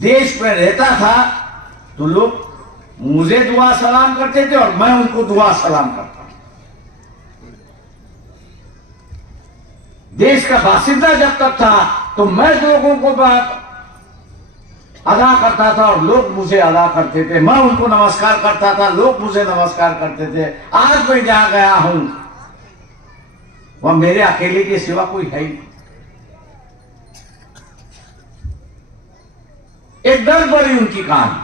देश में रहता था तो लोग मुझे दुआ सलाम करते थे और मैं उनको दुआ सलाम करता। देश का बासिंदा जब तक था तो मैं लोगों को बात अदा करता था और लोग मुझे अदा करते थे, मैं उनको नमस्कार करता था, लोग मुझे नमस्कार करते थे। आज मैं जहां गया हूं वह मेरे अकेले के सिवा कोई है ही। एक दर्द भरी उनकी कहानी।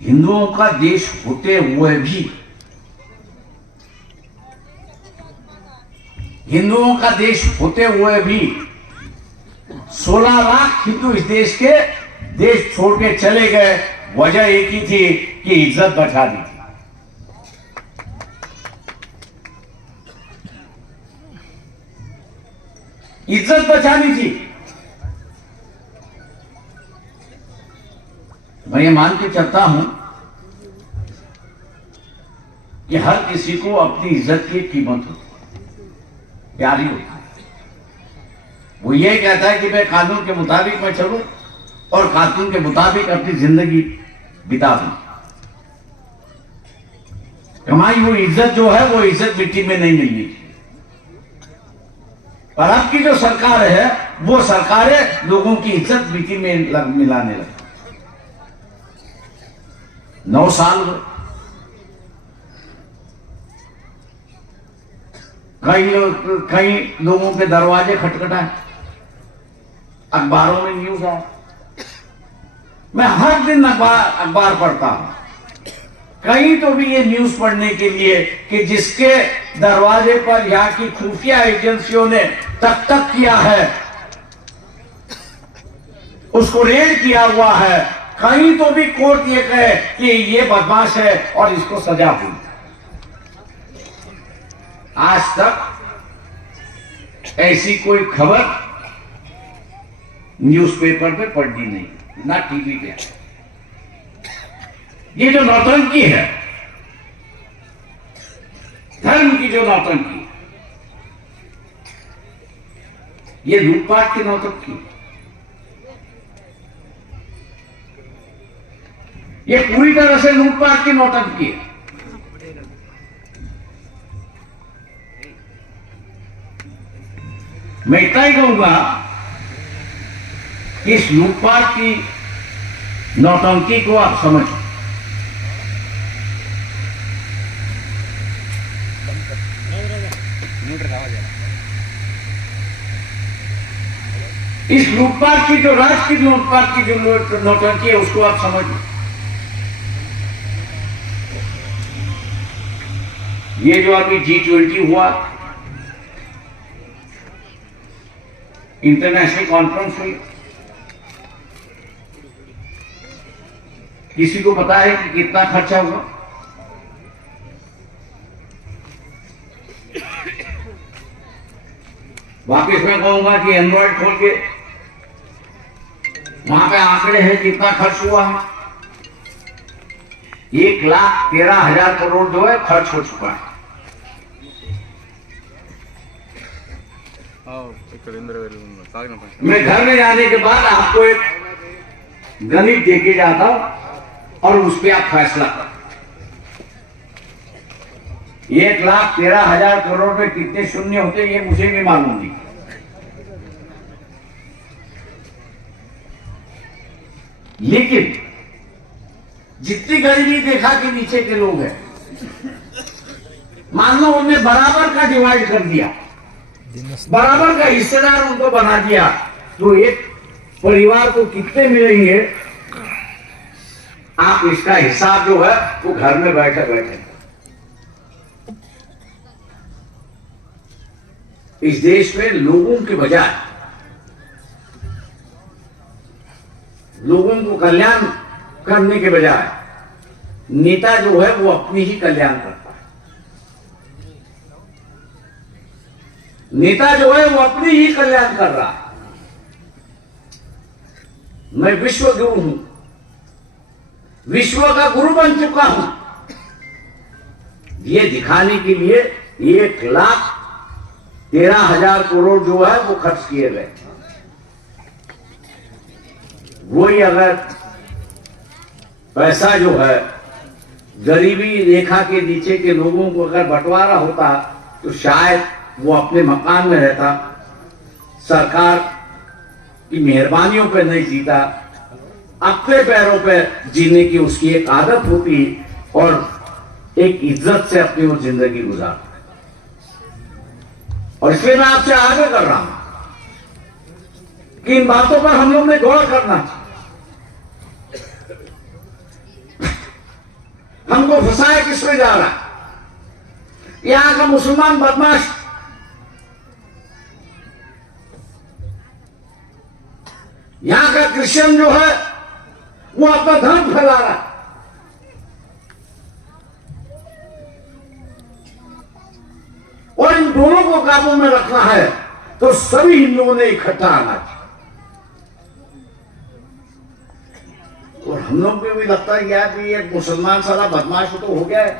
हिंदुओं का देश होते हुए भी, हिंदुओं का देश होते हुए भी 16 लाख हिंदू इस देश के देश छोड़ के चले गए। वजह एक ही थी कि इज्जत बचा दी थी। इज्जत बचानी थी। मैं ये मान के चलता हूं कि हर किसी को अपनी इज्जत की कीमत होती है, प्यारी होती है। वो ये कहता है कि मैं कानून के मुताबिक मैं चलूं और कानून के मुताबिक अपनी जिंदगी बिता दूं। कमाई हुई इज्जत जो है वो इज्जत मिट्टी में नहीं मिलनी चाहिए। पर अब की जो सरकार है वो सरकारें लोगों की इज्जत मिट्टी में मिलाने लगी। 9 साल कई लोगों के दरवाजे खटखटाए, अखबारों में न्यूज आया। मैं हर दिन अखबार पढ़ता हूं, कहीं तो भी ये न्यूज पढ़ने के लिए कि जिसके दरवाजे पर यहां की खुफिया एजेंसियों ने तक किया है, उसको रेड किया हुआ है। कहीं तो भी कोर्ट ये कहे कि ये बदमाश है और इसको सजा हुई। आज तक ऐसी कोई खबर न्यूज़पेपर पे पढ़ी नहीं, ना टीवी पे। ये जो नौटंकी है, धर्म की जो नौटंकी, ये लूटपाट की नौटंकी, ये पूरी तरह से लूटपाट की नौटंकी है। मैं इतना ही कहूंगा कि इस लूटपाट की नौटंकी को आप समझो। इस लूटपाट की जो राष्ट्र की लूटपाट की जो नौटंकी है उसको आप समझो। ये जो अभी G20 हुआ, इंटरनेशनल कॉन्फ्रेंस हुई, किसी को पता है कि कितना खर्चा हुआ? वापिस मैं कहूंगा कि एंड्रॉइड खोल के वहां पे आंकड़े हैं कितना खर्च हुआ है। 1,13,000 करोड़ जो है खर्च हो चुका है। मैं घर में जाने के बाद आपको एक गणित देके जाता हूं और उस पर आप फैसला करो। 1,13,000 करोड़ में कितने शून्य होते ये मुझे भी मालूम नहीं। लेकिन जितनी गरीबी देखा के नीचे के लोग हैं, मान लो उन्हें बराबर का डिवाइड कर दिया, बराबर का हिस्सेदार उनको बना दिया, तो एक परिवार को कितने मिलेंगे? आप इसका हिसाब जो है वो घर में बैठे बैठे। इस देश में लोगों के बजाय लोगों को कल्याण करने के बजाय नेता जो है वो अपनी ही कल्याण करता है। नेता जो है वो अपनी ही कल्याण कर रहा है। मैं विश्व गुरु हूं, विश्व का गुरु बन चुका हूं, ये दिखाने के लिए 1 लाख 13,000 करोड़ जो है वो खर्च किए गए। वही अगर पैसा जो है गरीबी रेखा के नीचे के लोगों को अगर बंटवारा होता तो शायद वो अपने मकान में रहता, सरकार की मेहरबानियों पे नहीं जीता, अपने पैरों पे जीने की उसकी एक आदत होती और एक इज्जत से अपनी वो जिंदगी गुजारता। और इसलिए मैं आपसे आगे कर रहा हूं कि इन बातों पर हम लोग ने गौर करना चाहिए। हमको फंसाया किसमें जा रहा है? यहां का मुसलमान बदमाश यहां का क्रिश्चियन जो है वो अपना धर्म फैला रहा है। और इन दोनों को काबू में रखना है तो सभी हिंदुओं ने इकट्ठा आना चाहिए। और हम लोग को भी लगता है यार कि ये मुसलमान सारा बदमाश तो हो गया है,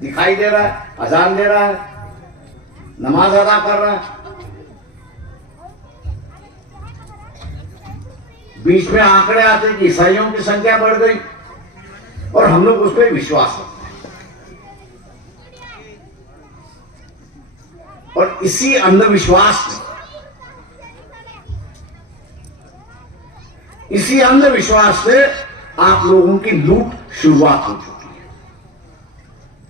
दिखाई दे रहा है, अजान दे रहा है, नमाज अदा कर रहा है, बीच में आंकड़े आते कि ईसाइयों की संख्या बढ़ गई और हम लोग उस पर विश्वास रखते हैं। और इसी अंधविश्वास से आप लोगों की लूट शुरुआत हो चुकी।